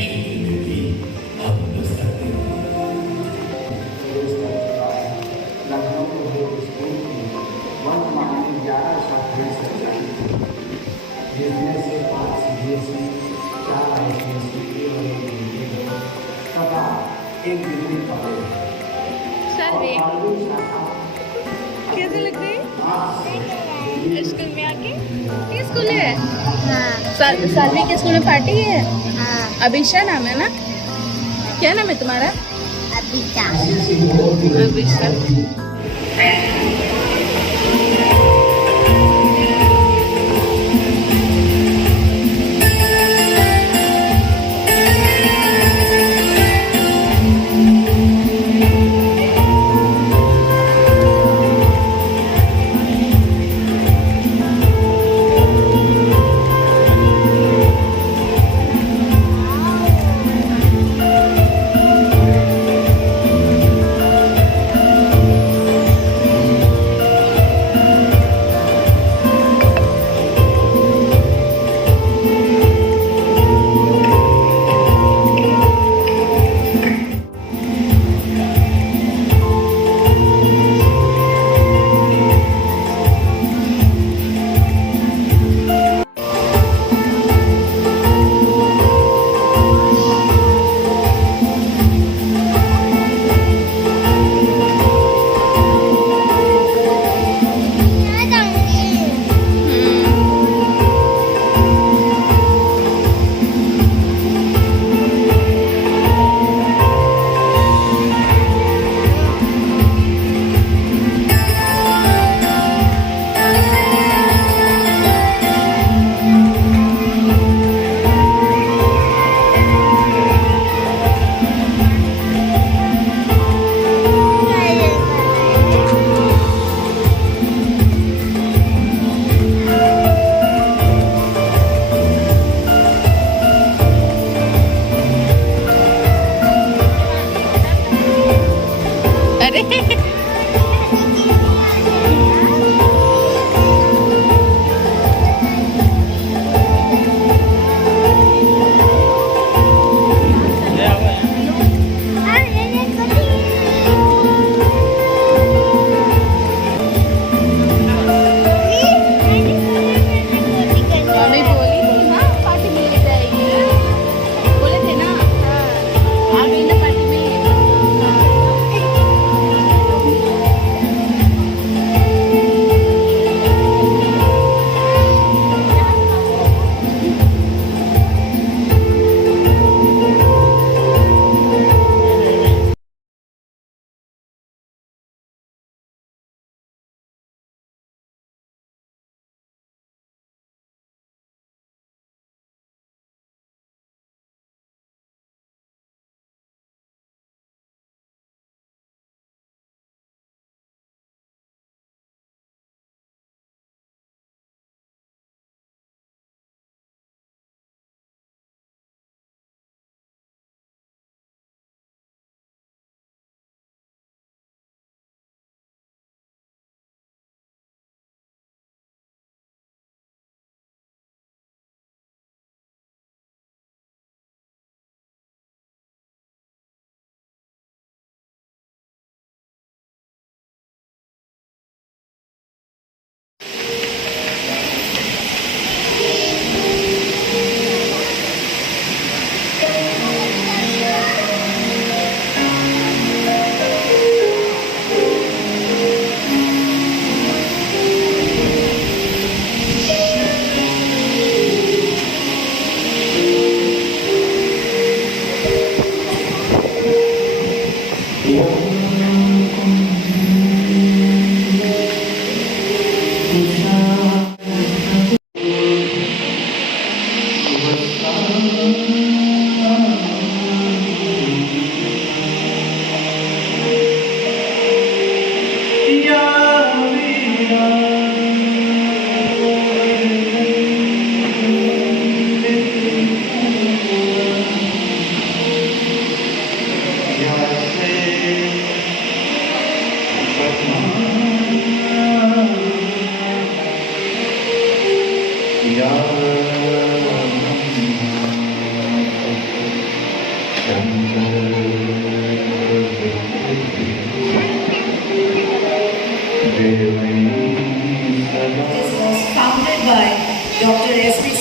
क्षेत्र में भी हम दस्तक देंगे। लखनऊ के बोर्ड स्कूल की वर्तमान में 11 शाखाएं संचालित हैं, जिसमें से 5 CBSE, 4 ICSE और 1 इंडियन तथा 1 डिग्री कॉलेज है। सर और वे 12वीं शाखा कैसे लग रही है दिल्ली स्कूल में आके? ये स्कूल है? हाँ सालवी के स्कूल में पार्टी है? हाँ अभिषा नाम है ना? क्या नाम है तुम्हारा? अभी क्या Abhisha.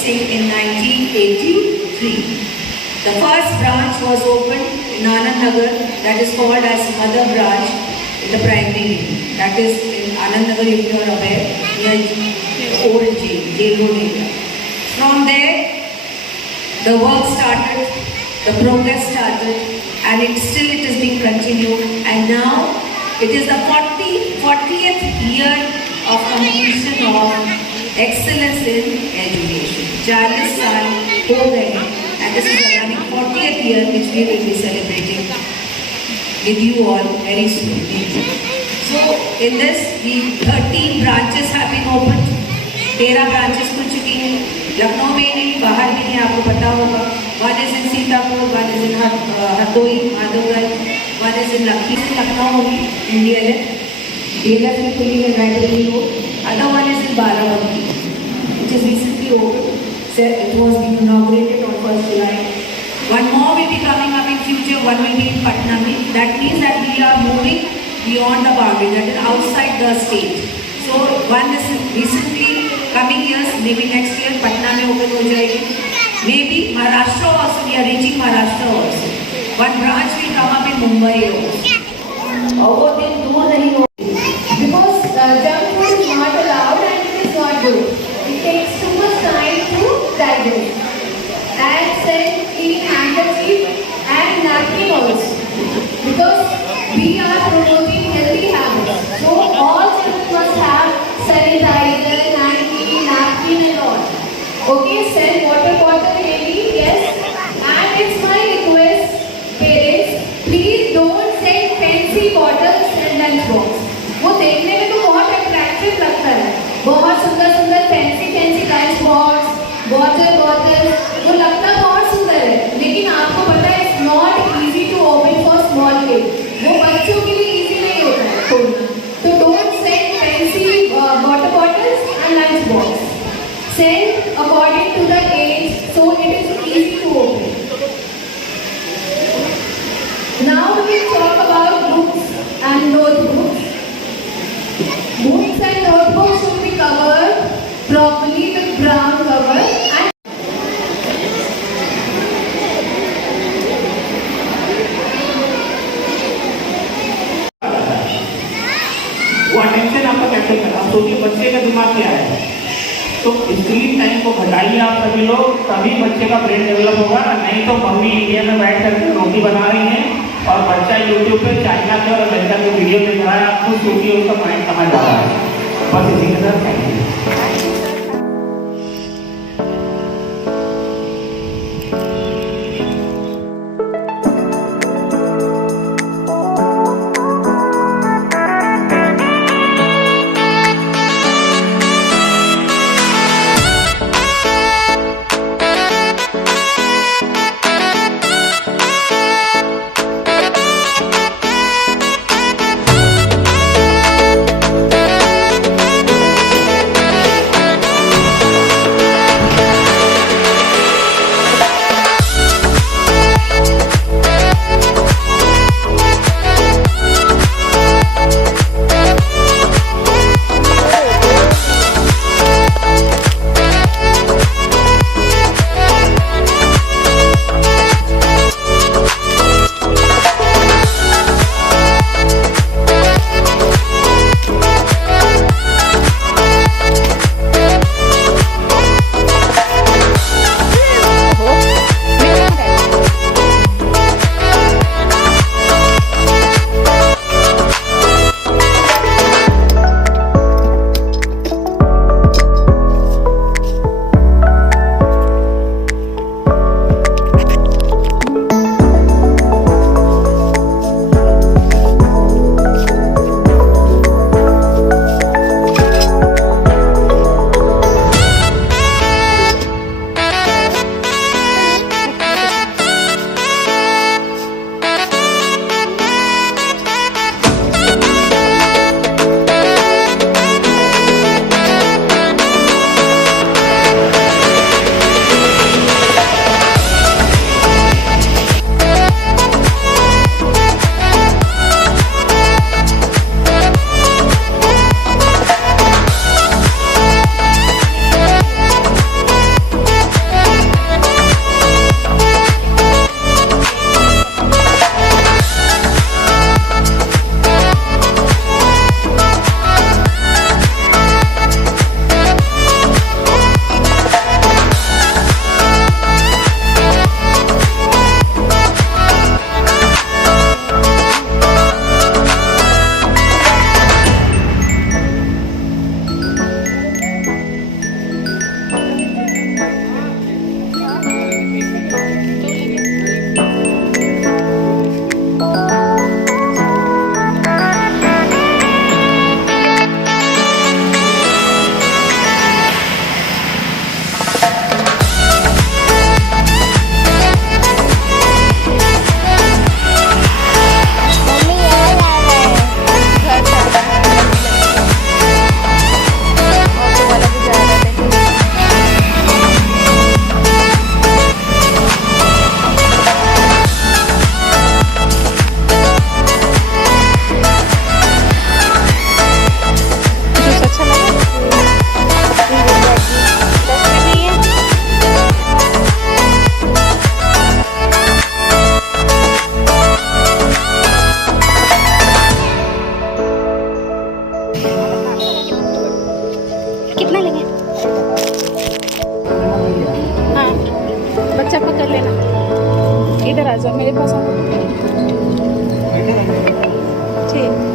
commencing in 1983. The first branch was opened in Anand Nagar, that is called as Mother Branch in the primary wing. That is in Anand Nagar, if you are aware, near old jail road area. From there, the work started, the progress started, and it is being continued. And now it is the 40th year of completion of excellence in education. 40 साल हो गए हैं, and this is the running 40th year which we will be celebrating with you all very soon. So in this, we 13 branches have been opened. 13 branches खुल चुकी हैं. लखनऊ में नहीं, बाहर भी नहीं, आपको पता होगा. One is in Sitapur, one is in Hardoi, Madhavgarh, one is in Lucknow होगी, DLF. DLF में खुली है Raebareli road. Other one is in Barabanki, which is recently opened. It was being inaugurated on 1st July. One more will be coming up in future. One will be in Patna. That means that we are moving beyond the boundary, that is outside the state. So one is recently coming years, maybe next year Patna में open हो जाएगी. Maybe Maharashtra also, we are reaching Maharashtra also. One branch will come up in Mumbai also. और वो दिन दूर नहीं होगा. Because junk food is not allowed and it is not good. It takes too much time to digest. And then eating handkerchief and napkin also. Because we are promoting healthy habits. So all children must have sanitizer, napkin and all. Okay, send water bottle daily, yes. And it's my request, parents, please don't send fancy bottles and lunch box. वो देखने में तो बहुत attractive लगता है, बहुत सुंदर सुंदर फैंसी लंच बॉक्स, बॉटल वो लगता बहुत सुंदर है, लेकिन आपको पता है it's not easy to open for small kid. वो बच्चों के लिए इजी नहीं होता है खोलना. तो don't send fancy water bottles and lunch box. Send according to the age so it is easy to open. Now we talk about books and notebooks. Books and notebooks should be covered properly with brown cover and वो attention आपका capture कर. आप सोचिए बच्चे का दिमाग क्या है. तो स्क्रीन टाइम को घटाइए आप सभी लोग, तभी बच्चे का ब्रेन डेवलप होगा. नहीं तो मम्मी इंडिया में बैठ करके रोटी बना रही हैं और बच्चा यूट्यूब पे चाइना के और अमेरिका के वीडियो देख रहा है. आप खुद सोचिए उसका माइंड कहाँ जा रहा है. बस इसी के साथ थैंक यू. कितना लेंगे? हाँ, बच्चा पकड़ लेना। इधर आ जाओ, मेरे पास आओ। ठीक।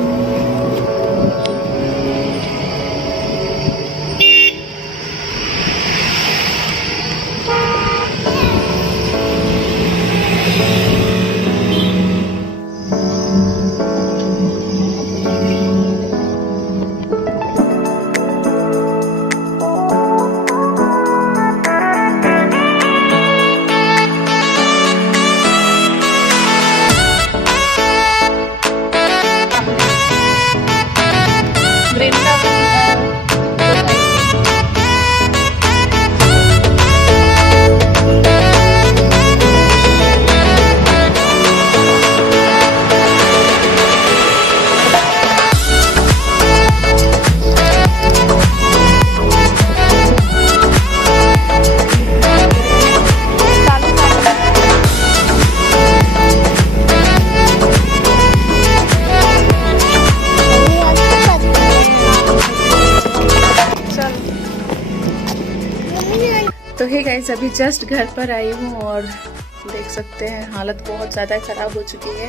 तो हे गाइस, अभी जस्ट घर पर आई हूँ और देख सकते हैं हालत बहुत ज़्यादा ख़राब हो चुकी है।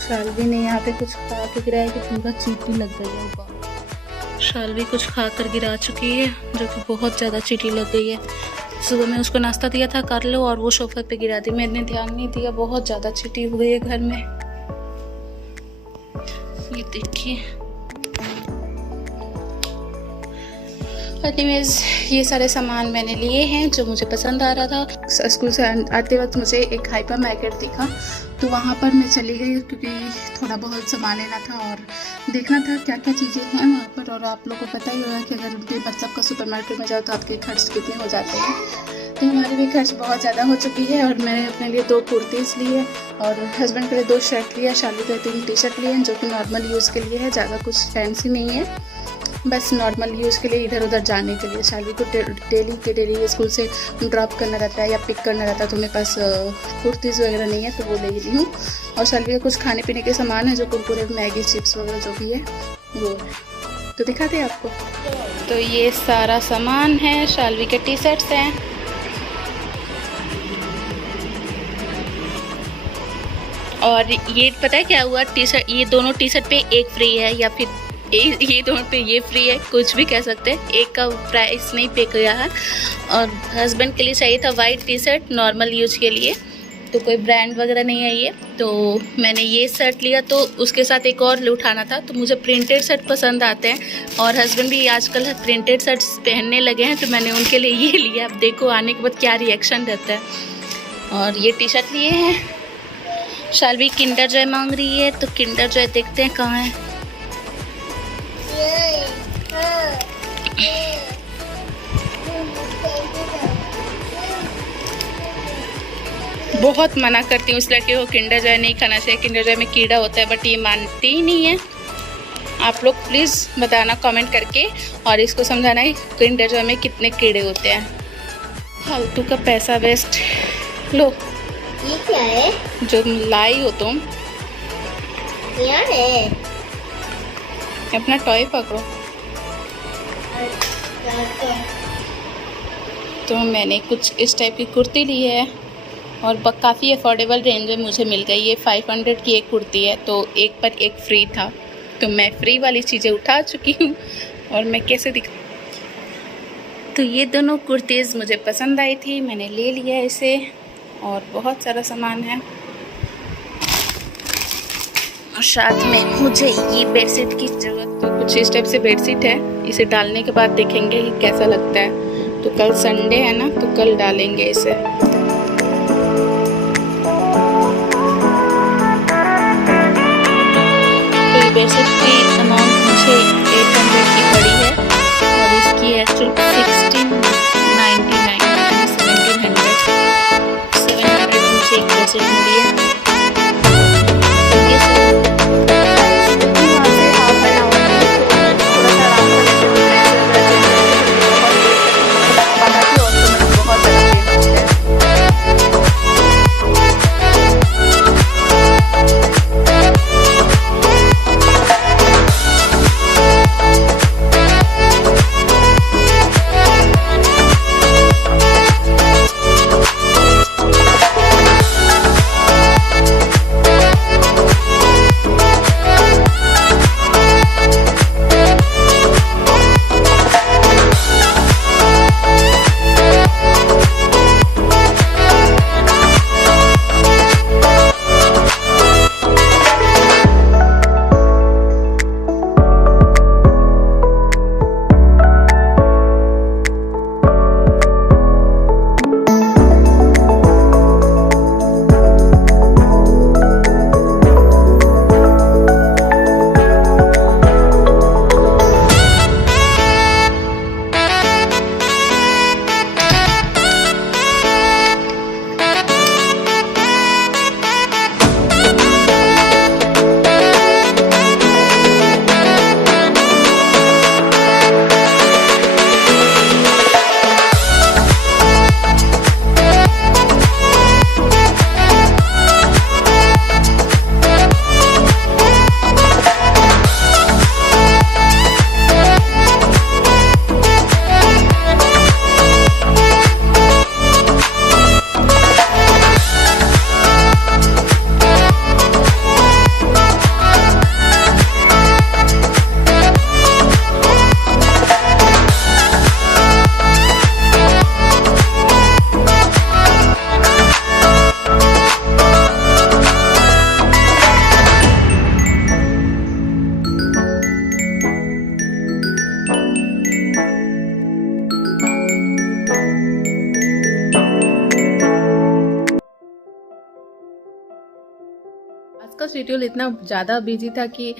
शालवी ने यहाँ पे कुछ खा के गिराया कि पूरा चींटी लग गई है ऊपर। शालवी कुछ खा कर गिरा चुकी है जो कि बहुत ज़्यादा चींटी लग गई है। सुबह में उसको नाश्ता दिया था कर लो और वो सोफे पे गिरा दी, मैंने ध्यान नहीं दिया। बहुत ज़्यादा चींटी हो गई है घर में। ये देखिए। एनीवेज, ये सारे सामान मैंने लिए हैं जो मुझे पसंद आ रहा था। स्कूल से आते वक्त मुझे एक हाइपर मार्केट दिखा तो वहाँ पर मैं चली गई क्योंकि थोड़ा बहुत सामान लेना था और देखना था क्या क्या चीज़ें हैं वहाँ पर। और आप लोगों को पता ही होगा कि अगर मतलब का सुपर मार्केट में जाओ तो आपके खर्च कितने हो जाते हैं। तो हमारे भी खर्च बहुत ज़्यादा हो चुकी है। और मैंने अपने लिए 2 कुर्तीज़ लिए और हस्बैंड के लिए 2 शर्ट लिया, शादी के 3 टी शर्ट लिए हैं जो कि नॉर्मल यूज़ के लिए है, ज़्यादा कुछ फैंसी नहीं है, बस नॉर्मल यूज़ के लिए, इधर उधर जाने के लिए। शादी को डेली के डेली स्कूल से ड्रॉप करना रहता है या पिक करना रहता है तो मेरे पास कुर्तीज़ वगैरह नहीं है तो वो ले ली हूँ। और शादी का कुछ खाने पीने के सामान है जो कुरकुरे, मैगी, चिप्स वगैरह जो भी है वो है। तो दिखाते हैं आपको। तो ये सारा सामान है, शालवी के टी शर्ट्स हैं। और ये पता है क्या हुआ, टी शर्ट, ये दोनों टी शर्ट पे एक फ्री है या फिर ये दोनों पे ये फ्री है, कुछ भी कह सकते हैं। एक का प्राइस नहीं पे किया है। और हस्बैंड के लिए चाहिए था white T shirt normal use के लिए, तो कोई ब्रांड वगैरह नहीं है ये, तो मैंने ये शर्ट लिया। तो उसके साथ एक और उठाना था, तो मुझे प्रिंटेड शर्ट पसंद आते हैं और हस्बैंड भी आजकल प्रिंटेड शर्ट्स पहनने लगे हैं, तो मैंने उनके लिए ये लिया। अब देखो आने के बाद क्या रिएक्शन रहता है। और ये टी शर्ट लिए हैं। शालवी किंडर जॉय मांग रही है तो किंडर जॉय देखते हैं कहाँ है। बहुत मना करती हूँ उस लड़के को किंडर जॉय नहीं खाना चाहिए, किंडर जॉय में कीड़ा होता है, बट ये मानती ही नहीं है। आप लोग प्लीज़ बताना कमेंट करके और इसको समझाना कि किंडर जॉय में कितने कीड़े होते हैं। फालतू का पैसा वेस्ट। लो, ये क्या है? जो लाई हो तुम, क्या है? अपना टॉय पकड़ो। तो मैंने कुछ इस टाइप की कुर्ती ली है और काफ़ी अफोर्डेबल रेंज में मुझे मिल गई। ये 500 की एक कुर्ती है तो एक पर एक फ्री था, तो मैं फ्री वाली चीज़ें उठा चुकी हूँ। और मैं कैसे दिखा, तो ये दोनों कुर्तीज़ मुझे पसंद आई थी, मैंने ले लिया इसे। और बहुत सारा सामान है और साथ में मुझे ये बेडशीट की ज़रूरत, तो कुछ इस टाइप से बेडशीट है। इसे डालने के बाद देखेंगे कि कैसा लगता है। तो कल संडे है ना, तो कल डालेंगे इसे। तो ये बेडशीट की अमाउंट मुझे 800 की पड़ी है और इसकी एक्चुअल 1699 यानी 1700 मुझे एक बेडशीट मिली है। शेड्यूल इतना ज़्यादा बिजी था कि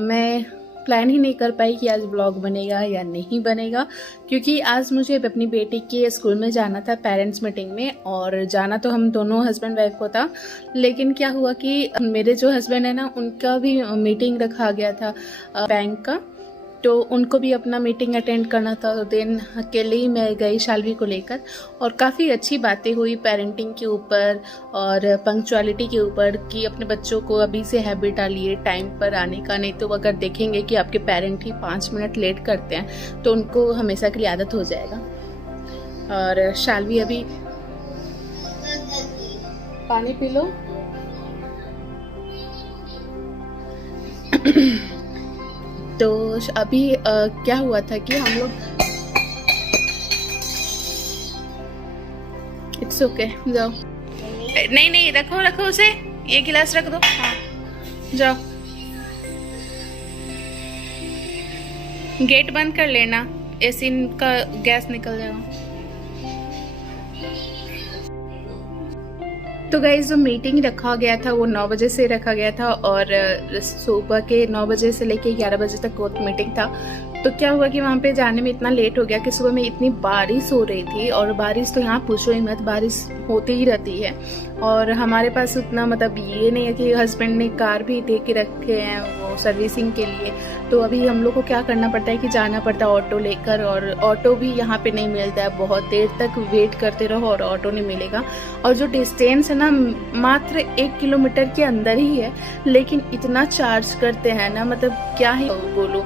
मैं प्लान ही नहीं कर पाई कि आज ब्लॉग बनेगा या नहीं बनेगा, क्योंकि आज मुझे अपनी बेटी के स्कूल में जाना था पेरेंट्स मीटिंग में, और जाना तो हम दोनों हस्बैंड वाइफ को था। लेकिन क्या हुआ कि मेरे जो हस्बैंड है ना, उनका भी मीटिंग रखा गया था बैंक का, तो उनको भी अपना मीटिंग अटेंड करना था। तो दिन अकेले ही मैं गई शालवी को लेकर, और काफ़ी अच्छी बातें हुई पेरेंटिंग के ऊपर और पंक्चुअलिटी के ऊपर, कि अपने बच्चों को अभी से हैबिट डालिए टाइम पर आने का। नहीं तो अगर देखेंगे कि आपके पेरेंट ही 5 मिनट लेट करते हैं तो उनको हमेशा के लिए आदत हो जाएगा। और शालवी अभी पानी पी लो। तो अभी क्या हुआ था कि हम लोग, इट्स ओके, जाओ। नहीं नहीं, रखो रखो उसे, ये गिलास रख दो। हाँ जाओ, गेट बंद कर लेना, एसी का गैस निकल जाएगा। तो गाइस, जो मीटिंग रखा गया था वो 9 बजे से रखा गया था, और सुबह के 9 बजे से लेके 11 बजे तक वो मीटिंग था। तो क्या हुआ कि वहाँ पे जाने में इतना लेट हो गया कि सुबह में इतनी बारिश हो रही थी, और बारिश तो यहाँ पूछो ही मत, बारिश होती ही रहती है। और हमारे पास उतना मतलब ये नहीं है कि हस्बैंड ने कार भी दे के रखे हैं वो सर्विसिंग के लिए। तो अभी हम लोग को क्या करना पड़ता है कि जाना पड़ता है ऑटो लेकर, और ऑटो भी यहाँ पे नहीं मिलता है, बहुत देर तक वेट करते रहो और ऑटो नहीं मिलेगा। और जो डिस्टेंस है ना, मात्र 1 किलोमीटर के अंदर ही है, लेकिन इतना चार्ज करते हैं ना, मतलब क्या ही बोलूं।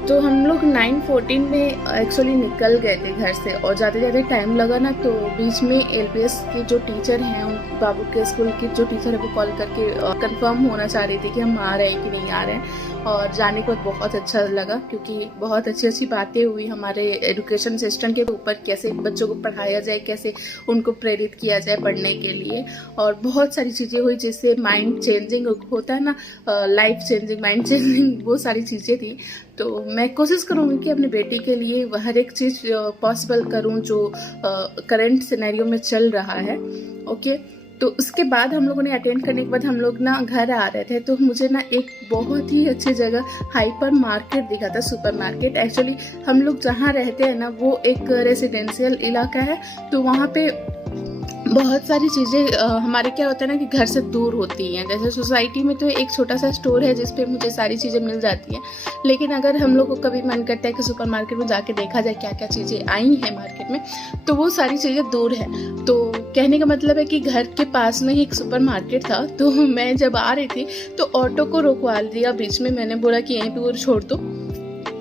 तो हम लोग 9:14 में एक्चुअली निकल गए थे घर से, और जाते जाते टाइम लगा ना, तो बीच में LPS के जो टीचर हैं, उन बाबू के स्कूल की जो टीचर है वो कॉल करके कंफर्म होना चाह रही थी कि हम आ रहे हैं कि नहीं आ रहे हैं। और जाने को बहुत अच्छा लगा, क्योंकि बहुत अच्छी अच्छी बातें हुई हमारे एजुकेशन सिस्टम के ऊपर, कैसे बच्चों को पढ़ाया जाए, कैसे उनको प्रेरित किया जाए पढ़ने के लिए। और बहुत सारी चीज़ें हुई जिससे माइंड चेंजिंग होता है ना, लाइफ चेंजिंग, माइंड चेंजिंग, वो सारी चीज़ें थी। तो मैं कोशिश करूँगी कि अपनी बेटी के लिए हर एक चीज़ पॉसिबल करूँ जो करंट सिनेरियो में चल रहा है। ओके, तो उसके बाद हम लोगों ने अटेंड करने के बाद हम लोग ना घर आ रहे थे, तो मुझे ना एक बहुत ही अच्छी जगह हाइपर मार्केट दिखा था, सुपर मार्केट। एक्चुअली हम लोग जहाँ रहते हैं ना, वो एक रेसिडेंशियल इलाका है, तो वहाँ पे बहुत सारी चीज़ें हमारे क्या होता है ना कि घर से दूर होती हैं। जैसे सोसाइटी में तो एक छोटा सा स्टोर है जिस पे मुझे सारी चीज़ें मिल जाती हैं, लेकिन अगर हम लोग को कभी मन करता है कि सुपर मार्केट में जाके देखा जाए क्या क्या चीज़ें आई हैं मार्केट में, तो वो सारी चीज़ें दूर है। तो कहने का मतलब है कि घर के पास में ही एक सुपर मार्केट था। तो मैं जब आ रही थी तो ऑटो को रोकवा दिया बीच में, मैंने बोला कि यहीं पर वो छोड़ दो।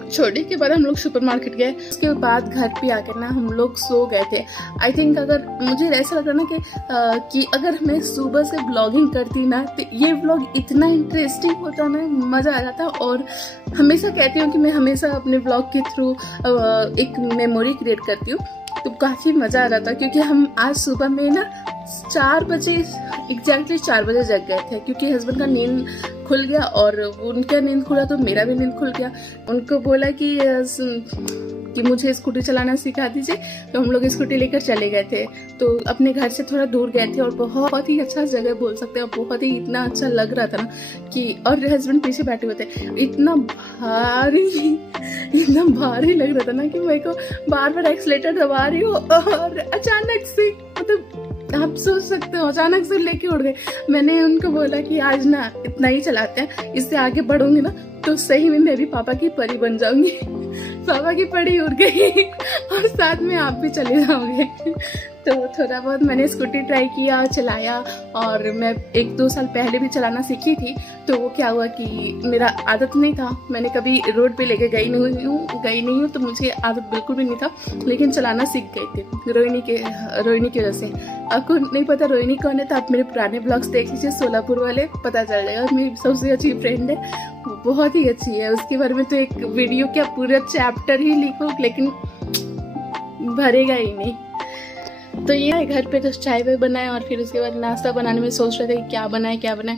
छोड़ने के बाद हम लोग सुपर मार्केट गए, उसके बाद घर पे आकर ना हम लोग सो गए थे। आई थिंक अगर मुझे ऐसा लग रहा ना कि अगर मैं सुबह से ब्लॉगिंग करती ना, तो ये ब्लॉग इतना इंटरेस्टिंग होता ना, मज़ा आ जाता। और हमेशा कहती हूँ कि मैं हमेशा अपने ब्लॉग के थ्रू एक मेमोरी क्रिएट करती हूँ, तो काफ़ी मज़ा आ जाता। क्योंकि हम आज सुबह में ना 4 बजे, एग्जैक्टली 4 बजे जग गए थे, क्योंकि हस्बैंड का नींद खुल गया और उनका नींद खुला तो मेरा भी नींद खुल गया। उनको बोला कि मुझे स्कूटी चलाना सिखा दीजिए, तो हम लोग स्कूटी लेकर चले गए थे। तो अपने घर से थोड़ा दूर गए थे, और बहुत ही अच्छा जगह बोल सकते हैं, और बहुत ही इतना अच्छा लग रहा था ना कि, और हस्बैंड पीछे बैठे हुए थे, इतना भारी लग रहा था ना कि मेरे को बार बार एक्सीलेटर दबा रही हो, और अचानक से, मतलब आप सोच सकते हो, अचानक से लेके उड़ गए। मैंने उनको बोला कि आज ना इतना ही चलाते हैं, इससे आगे बढ़ूंगी ना तो सही में मैं भी पापा की परी बन जाऊंगी। पापा की परी उड़ गई और साथ में आप भी चले जाओगे। तो थोड़ा बहुत मैंने स्कूटी ट्राई किया, चलाया, और मैं 1-2 साल पहले भी चलाना सीखी थी। तो वो क्या हुआ कि मेरा आदत नहीं था, मैंने कभी रोड पे लेके गई नहीं हूँ, तो मुझे आदत बिल्कुल भी नहीं था, लेकिन चलाना सीख गई थी रोहिणी की वजह से। आपको नहीं पता रोहिणी कौन है तो आप मेरे पुराने ब्लॉग्स देख लीजिए, सोलापुर वाले, पता चल जाएगा। मेरी सबसे अच्छी फ्रेंड है, बहुत ही अच्छी है। उसके बारे में तो एक वीडियो क्या पूरा चैप्टर ही लिखो, लेकिन भरेगा ही नहीं। तो ये घर पे तो चाय वाय बनाए, और फिर उसके बाद नाश्ता बनाने में सोच रहे थे कि क्या बनाए।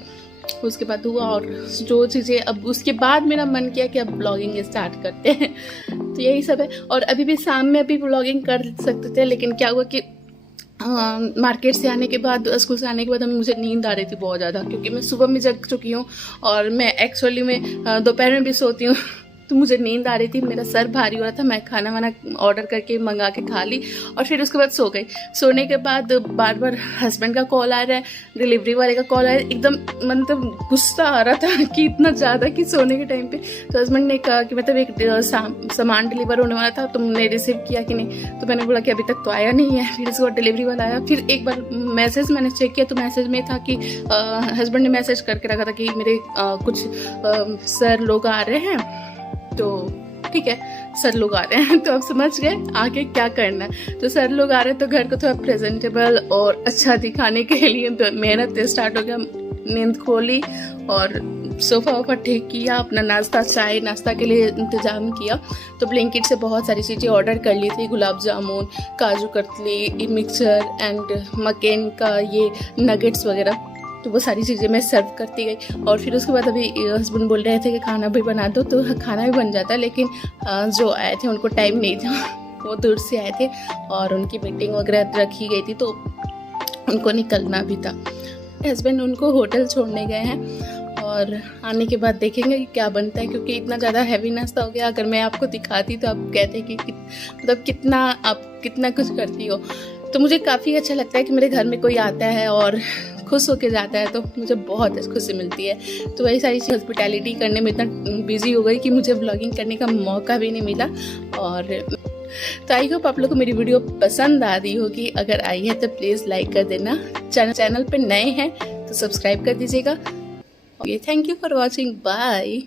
उसके बाद हुआ, और जो चीज़ें, अब उसके बाद मेरा मन किया कि अब ब्लॉगिंग स्टार्ट करते हैं। तो यही सब है। और अभी भी शाम में अभी ब्लॉगिंग कर सकते थे, लेकिन क्या हुआ कि मार्केट से आने के बाद, स्कूल से आने के बाद मुझे नींद आ रही थी बहुत ज़्यादा, क्योंकि मैं सुबह में जग चुकी हूँ और मैं एक्चुअली में दोपहर में भी सोती हूँ। तो मुझे नींद आ रही थी, मेरा सर भारी हो रहा था। मैं खाना वाना ऑर्डर करके मंगा के खा ली और फिर उसके बाद सो गई। सोने के बाद बार बार हस्बैंड का कॉल आ रहा है, डिलीवरी वाले का कॉल आ रहा है। एकदम मतलब गुस्सा आ रहा था कि इतना ज़्यादा कि सोने के टाइम पे। तो हस्बैंड ने कहा कि मतलब एक सामान डिलीवर होने वाला था, तुमने रिसीव किया कि नहीं? तो मैंने बोला कि अभी तक तो आया नहीं है। फिर उसके बाद डिलीवरी वाला आया। फिर एक बार मैसेज मैंने चेक किया तो मैसेज में था कि हस्बैंड ने मैसेज करके रखा था कि मेरे कुछ सर लोग आ रहे हैं, तो ठीक है सर लोग आ रहे हैं। तो आप समझ गए आगे क्या करना है। तो सर लोग आ रहे हैं तो घर को थोड़ा प्रेजेंटेबल और अच्छा दिखाने के लिए मेहनत स्टार्ट हो गया। नींद खोली और सोफ़ा वोफा ठीक किया, अपना नाश्ता के लिए इंतज़ाम किया। तो ब्लिंकिट से बहुत सारी चीज़ें ऑर्डर कर ली थी, gulab jamun, kaju katli, mixture and McCain का ये नगेट्स वगैरह। तो वो सारी चीज़ें मैं सर्व करती गई। और फिर उसके बाद अभी हस्बैंड बोल रहे थे कि खाना भी बना दो, तो खाना भी बन जाता, लेकिन जो आए थे उनको टाइम नहीं था। वो दूर से आए थे और उनकी मीटिंग वगैरह रखी गई थी, तो उनको निकलना भी था। हस्बैंड उनको होटल छोड़ने गए हैं और आने के बाद देखेंगे कि क्या बनता है, क्योंकि इतना ज़्यादा हैवी नाश्ता हो गया। अगर मैं आपको दिखाती तो आप कहते कि मतलब कितना कुछ करती हो। तो मुझे काफ़ी अच्छा लगता है कि मेरे घर में कोई आता है और खुश होके जाता है, तो मुझे बहुत खुशी मिलती है। तो वही सारी चीज़ हॉस्पिटैलिटी करने में इतना बिजी हो गई कि मुझे व्लॉगिंग करने का मौका भी नहीं मिला। और तो आई होप आप लोग को मेरी वीडियो पसंद आ रही होगी। अगर आई है तो प्लीज़ लाइक कर देना। चैनल पे नए हैं तो सब्सक्राइब कर दीजिएगा। Thank you for watching, bye.